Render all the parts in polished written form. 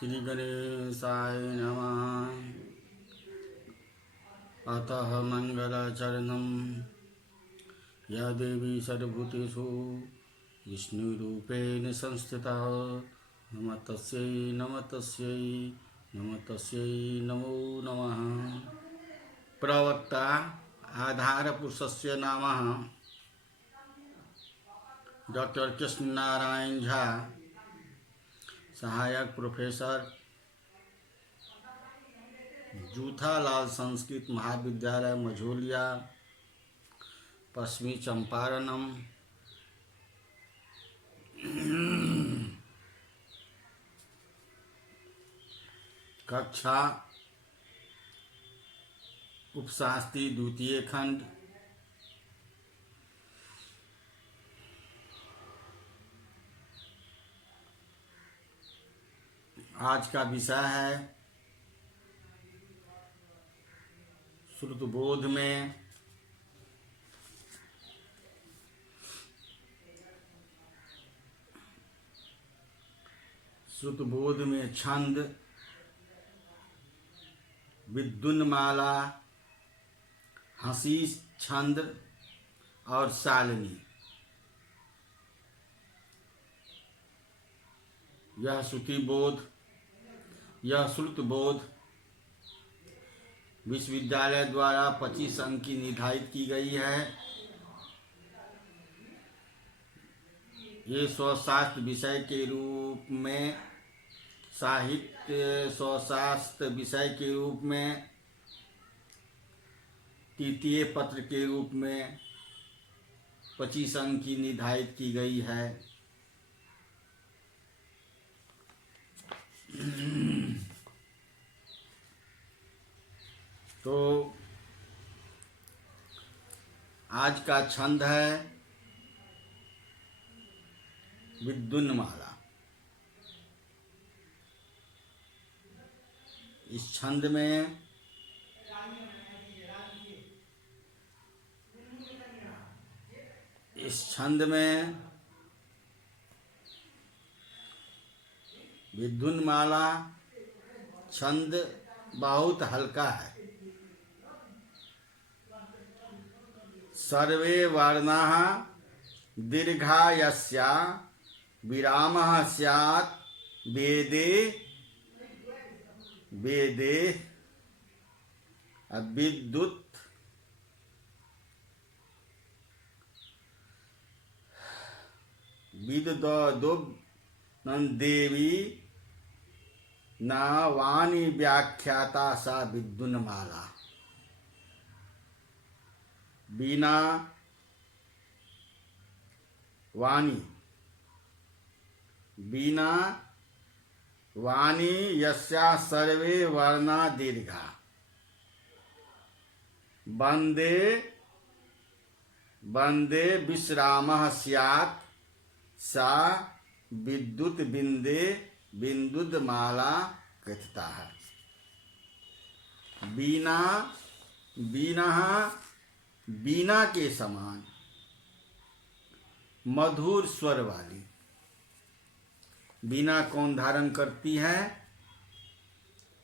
श्री गणेशाय नमः। अतः मंगलाचरणं या देवी सर्वभूतेषु विष्णुरूपेण संस्थिता नमः तस्यै नमः तस्यै नमः तस्यै नमो नमः। प्रवक्ता आधार पुरुषस्य नामः डॉक्टर कृष्ण नारायण झा, सहायक प्रोफेसर, जूथालाल संस्कृत महाविद्यालय मझोलिया, पश्चिमी चंपारणम। कक्षा उपशास्त्री द्वितीय खंड। आज का विषय है श्रुतबोध में छंद, विद्युन्माला, हंसी छंद और शालिनी। यह श्रुतबोध विश्वविद्यालय द्वारा 25 अंक की निर्धारित की गई है। ये स्वशास्त्र विषय के रूप में, साहित्य स्वशास्त्र विषय के रूप में, तृतीय पत्र के रूप में 25 अंक की निर्धारित की गई है। तो आज का छंद है विद्युन्माला। इस छंद में विद्युन्माला छंद बहुत हल्का है। सर्वे वर्णाः दीर्घा यस्या विरामः स्यात् वेदे विद्युत् देवी न वाणी व्याख्याता सा विद्युन्माला। बिना वाणी यस्या सर्वे वर्णा दीर्घा वंदे विश्रामः स्यात् सा विद्युत विद्युन्माला कथता है। बीना के समान मधुर स्वर वाली। बीना कौन धारण करती है?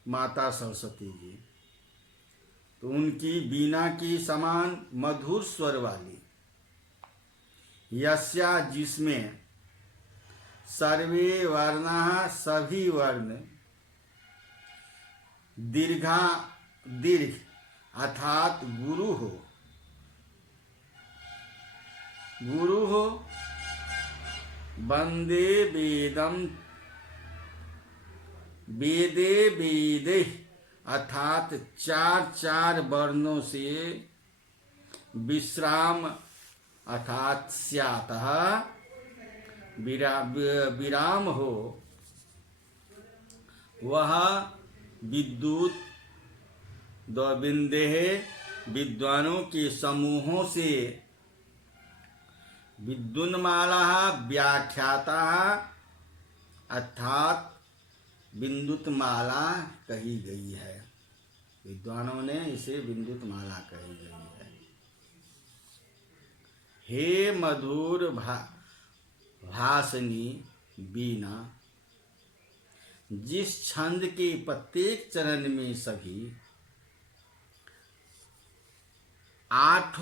माता सरस्वती जी। तो उनकी बीना की समान मधुर स्वर वाली, यस्या जिसमें सर्वे वर्णाः सभी वर्ण दीर्घ अर्थात गुरु हो। वंदे वेदे अर्थात चार वर्णों से विश्राम अर्थात स्यातः विराम हो। वह विद्युत द्विविदेः विद्वानों के समूहों से विद्युन्माला व्याख्याता अर्थात विद्युन्माला कही गई है। विद्वानों ने इसे विद्युन्माला कही गई है। हे मधुर भाषिनी बीना, जिस छंद के प्रत्येक चरण में सभी 8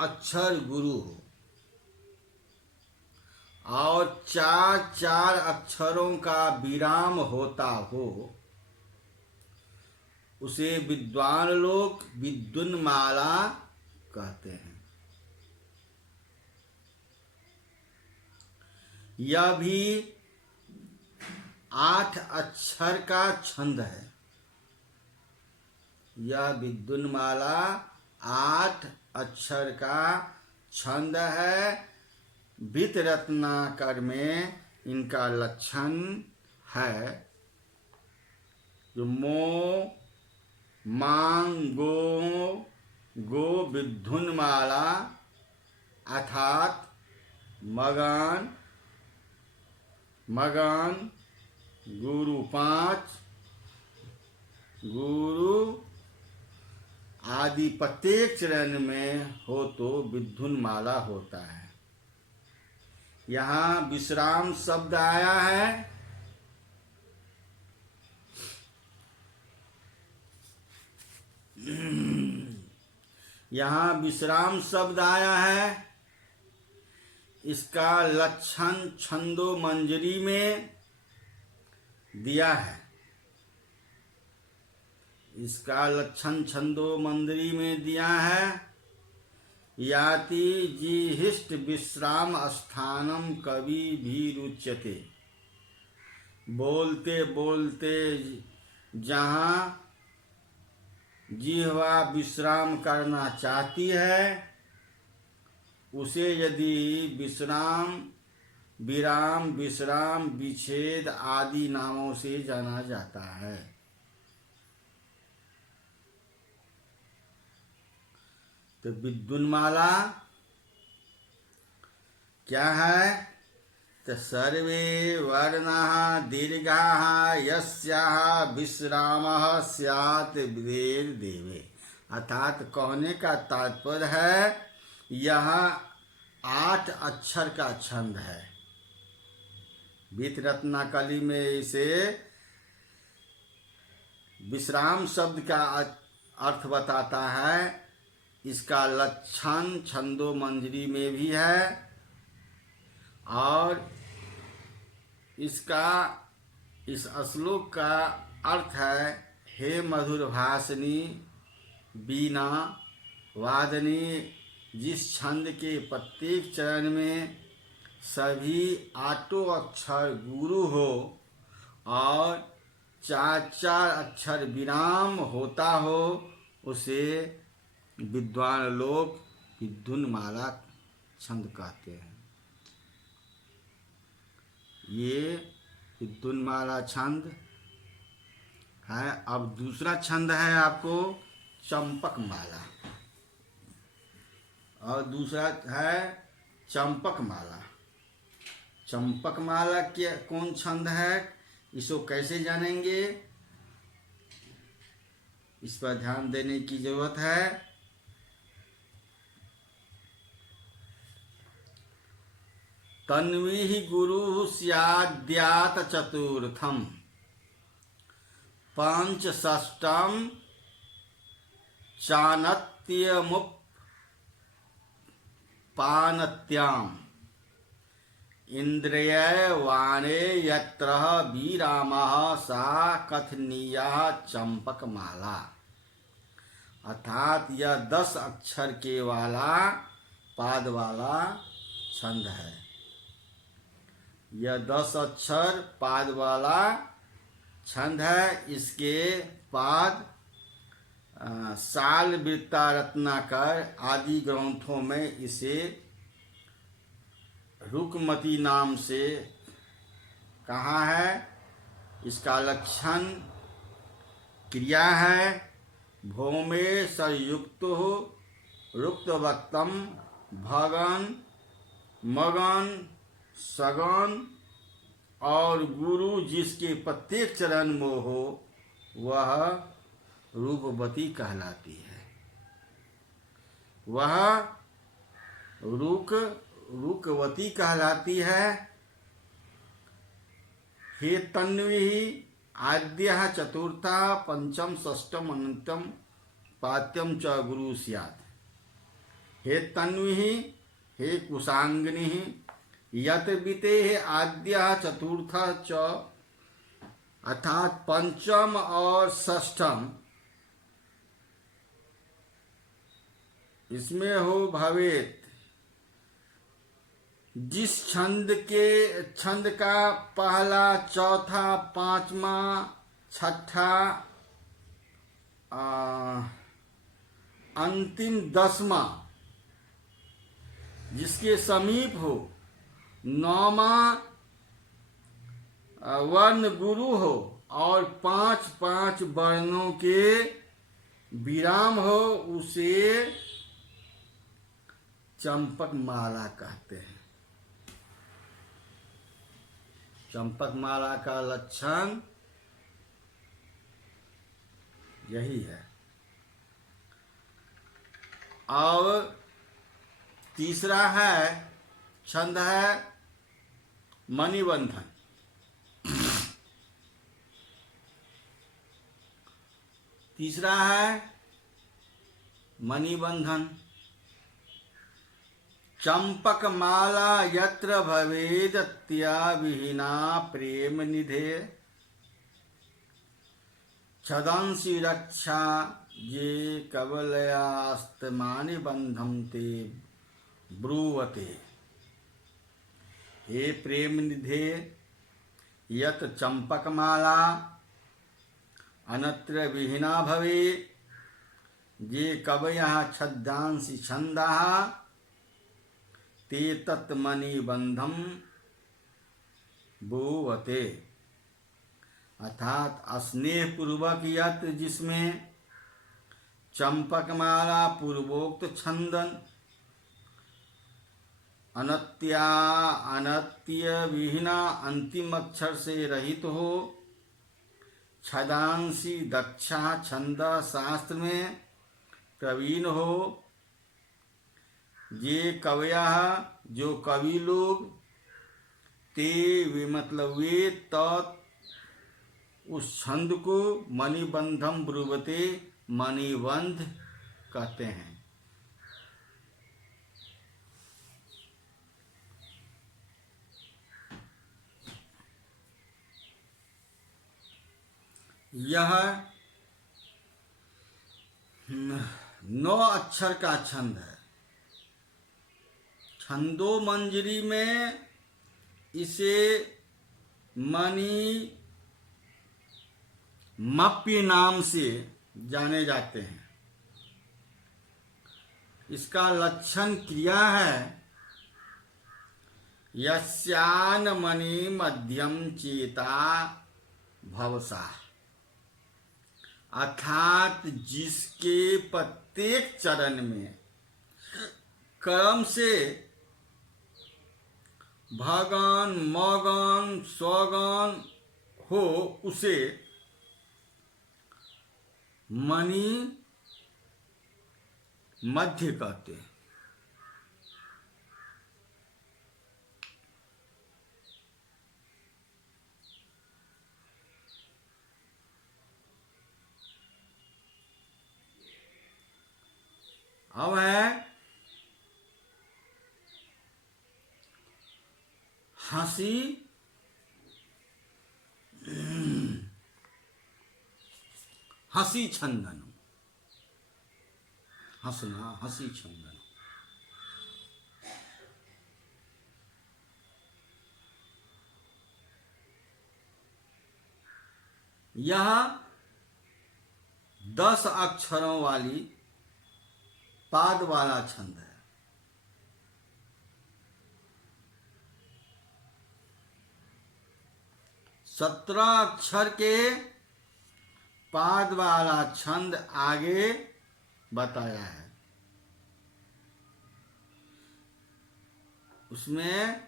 अक्षर गुरु हो और 4 अक्षरों का विराम होता हो, उसे विद्वान लोग विद्युन्माला कहते हैं। यह भी 8 अक्षर का छंद है। यह विद्युन्माला 8 अक्षर का छंद है। वित रत्नाकर में इनका लक्षण है जो मो मांग गो विद्युन्माला अर्थात मगन गुरु 5 गुरु आदि प्रत्येक चरण में हो तो विद्युन्माला होता है। यहाँ विश्राम शब्द आया है। यहाँ विश्राम शब्द आया है। इसका लक्षण छंदो मंजरी में दिया है। इसका लक्षण छंदो मंजरी में दिया है। याति जिहिष्ट विश्राम स्थानम कवि भी रुच्यते। बोलते बोलते जहाँ जिह्वा विश्राम करना चाहती है, उसे यदि विश्राम, विराम, विश्राम, विच्छेद आदि नामों से जाना जाता है। तो विद्युन्माला क्या है? तो सर्वे वर्णाः दीर्घाः यस्याः विश्रामः स्यात् वेद देवे। अर्थात कहने का तात्पर्य है यह 8 अक्षर का छंद है। वित रत्नाकली में इसे विश्राम शब्द का अर्थ बताता है। इसका लक्षण छंदो मंजरी में भी है और इसका इस श्लोक का अर्थ है हे मधुर भाषिनी बीना वादनी, जिस छंद के प्रत्येक चरण में सभी 8 अक्षर गुरु हो और 4 अक्षर विराम होता हो, उसे विद्वान लोग विद्युन्माला छंद कहते हैं। ये विद्युन्माला छंद है। अब दूसरा छंद है आपको चंपक माला, और दूसरा है चंपक माला। चंपक माला क्या कौन छंद है, इसको कैसे जानेंगे, इस पर ध्यान देने की जरूरत है। तन्वी गुरु स्याद्यात चतुर्थम पंचषष्टम चानत्यमुपपानत्याम इंद्रिय वाणे यत्र विरामः सा कथनीया चंपक माला। अर्थात यह 10 अक्षर के वाला पाद वाला छंद है। यह 10 अक्षर पाद वाला छंद है। इसके पाद साल वृत्ता रत्नाकर आदि ग्रंथों में इसे रुकमती नाम से कहा है। इसका लक्षण क्रिया है भौमे संयुक्त रुक्तवक्तम भगन मगन सगन, और गुरु जिसके प्रत्येक चरण में हो वह रूपवती कहलाती है। वह रुकवती कहलाती है। हे तन्वी आद्यः चतुर्थः पंचम षष्ठम अनंतम पात्यम च गुरु स्यात्। हे तन्वी हे कुशांगिनी यत बीते आद्यः चतुर्थः च अर्थात पंचम और षष्ठम इसमें हो भवेत। जिस छंद का पहला, चौथा, पांचवा, छठा, अंतिम 10वां जिसके समीप हो, 9वां वर्ण गुरु हो और 5 वर्णों के विराम हो, उसे चंपक माला कहते हैं। चंपक माला का लक्षण यही है। और तीसरा है छंद है मणिबंधन। तीसरा है मणिबंधन। चंपक माला यत्र भवेद त्या विहीना प्रेम निधे छदंसी रक्षा ये कवलयास्तमानि बंधम ते ब्रुवते। हे प्रेम निधे यत चंपक माला अनत्र विहीना भवे ये कवयः छद्यांसि छंदः ते तत्मणिबंधम ब्रुवते। अर्थात स्नेह पूर्वक यत जिसमें चंपक माला पूर्वोक्त छंदन अनत्य विहीना अंतिम अक्षर से रहित हो, छदांसी दक्षा छंद शास्त्र में प्रवीण हो, ये कवया जो कवि लोग, ते मतलब वे तत् उस छंद को मणिबंधम ब्रुवते मणिबंध कहते हैं। यह 9 अक्षर का छंद है। छंदो मंजरी में इसे मणि मप्पी नाम से जाने जाते हैं। इसका लक्षण क्रिया है यस्यान मणि मध्यम चेता भवसा। अर्थात जिसके प्रत्येक चरण में क्रम से भगन मगन स्वगन हो, उसे मणि मध्य कहते हैं। अब है हंसी हंसी छंदन। हंसना हंसी छंदन। यह 10 अक्षरों वाली पाद वाला छंद है। 17 अक्षर के पाद वाला छंद आगे बताया है। उसमें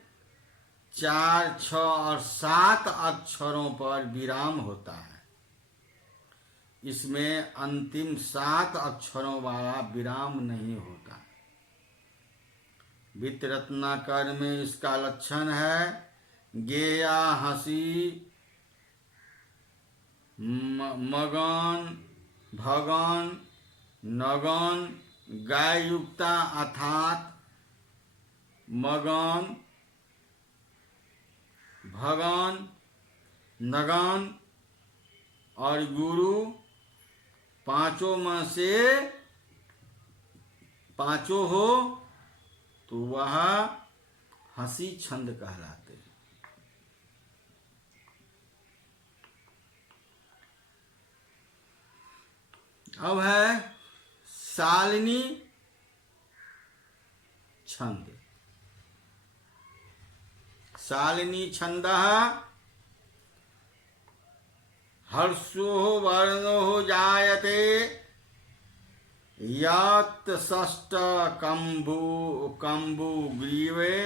4, 6 और 7 अक्षरों पर विराम होता है। इसमें अंतिम 7 अक्षरों वाला विराम नहीं होता। वित्त रत्नाकर में इसका लक्षण है गेया हंसी मगन, भगन, नगन, गाय युक्ता अर्थात मगन, भगन, नगन और गुरु, पांचों में से पांचों हो तो वह हंसी छंद कहलाते हैं। अब है शालिनी छंद। शालिनी छंदः हर्षो वर्णो जायते यत् षष्ठ कम्बुग्रीवे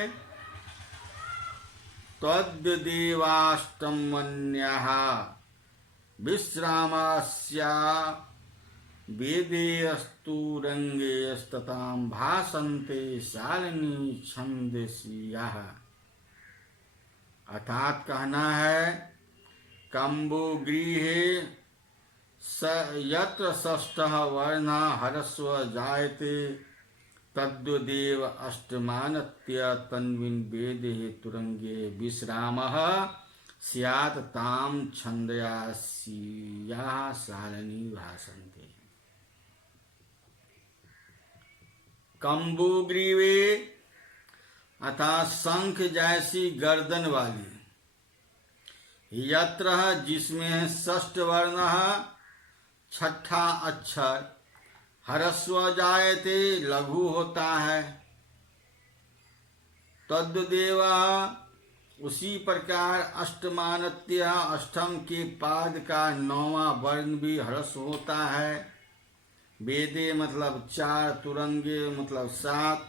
तद्देवाष्टमन्यः विश्रामस्या वेदेस्तु रंगेस्ततां भासन्ते शालिनी छंदस्याः। अर्थात कहना है कम्बुगृहे यत्र षष्ठः वर्णः ह्रस्व जायते तद्देव अष्टमानत्य तन्विन् वेदे तुरंगे विश्रामः स्यात् तां छन्दस्याः शालिनी भासन्ते। कम्बुग्रीवे अर्थात शंख जैसी गर्दन वाली, यत्र जिसमें षष्ठ वर्ण छठा अक्षर ह्रस्व जायते लघु होता है, तद्देव उसी प्रकार अष्टमानत्य अष्टम के पाद का नौवां वर्ण भी ह्रस्व होता है। वेदे मतलब चार, तुरंगे मतलब 7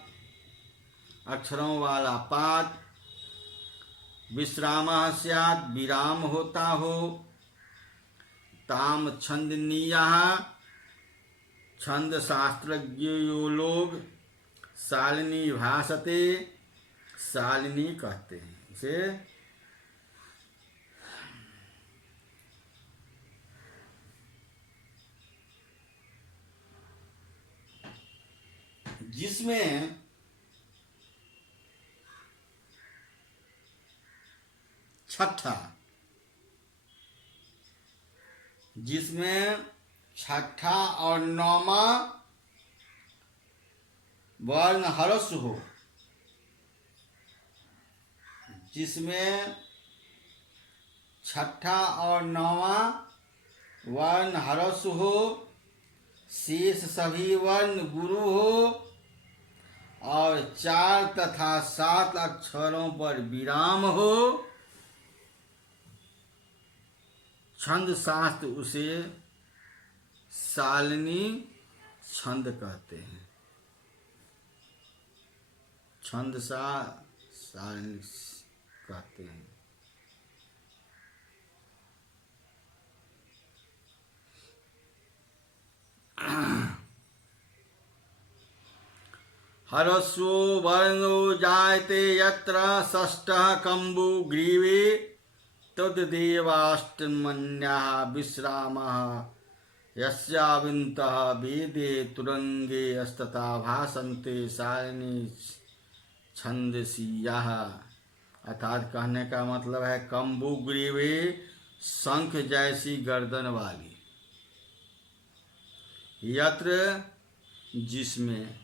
अक्षरों वाला पाद, विश्रामः स्यात् विराम होता हो, ताम छंदनीयः छंद शास्त्रज्ञ लोग शालिनी भासते शालिनी कहते हैं इसे। जिसमें छठा और नौमा वर्ण ह्रस्व हो, जिसमें छठा और नौवा वर्ण ह्रस्व हो, शेष सभी वर्ण गुरु हो और 4 तथा 7 अक्षरों पर विराम हो, छंद शास्त्र उसे शालिनी छंद कहते हैं। छंद शालिनी कहते हैं। ह्रस्वो वर्णो जायते यत्र षष्ठः कम्बुग्रीवे तद्देवाष्टमन्यः विश्रामः यस्याविन्तः वेदे तुरंगे अस्तता भासन्ते शालिनी छंदसीयाः। अर्थात कहने का मतलब है कम्बुग्रीवे शंख जैसी गर्दन वाली, यत्र जिसमें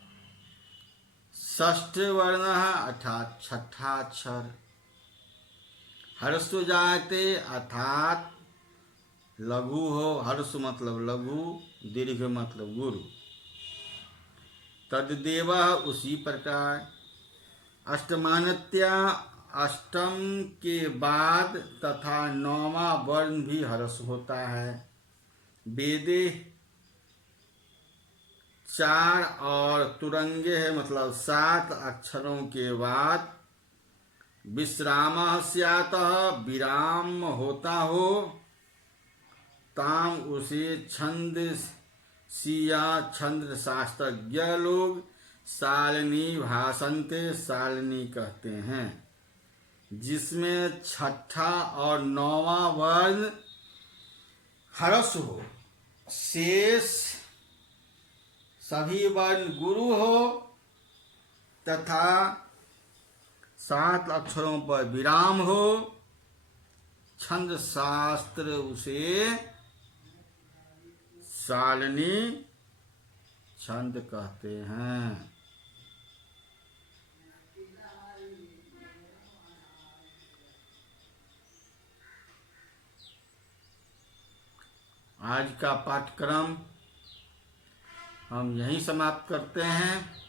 षष्ठ वर्ण अर्थात छठा अक्षर, ह्रस्व जायते अर्थात लघु हो, हर्ष मतलब लघु, दीर्घ मतलब गुरु, तद्देव उसी प्रकार, अष्टमानत्या अष्टम के बाद तथा नौवां वर्ण भी ह्रस्व होता है। वेदे 4 और तुरंगे है मतलब 7 अक्षरों के बाद विश्रामः स्यात् विराम होता हो, ताम उसे छंद सिया छंद शास्त्रज्ञ लोग शालिनी भासन्ते शालिनी कहते हैं। जिसमें छठा और नौवां वर्ण ह्रस्व हो, शेष सभी वर्ण गुरु हो तथा 7 अक्षरों पर विराम हो, छंद शास्त्र उसे सालनी छंद कहते हैं। आज का पाठ्यक्रम हम यहीं समाप्त करते हैं।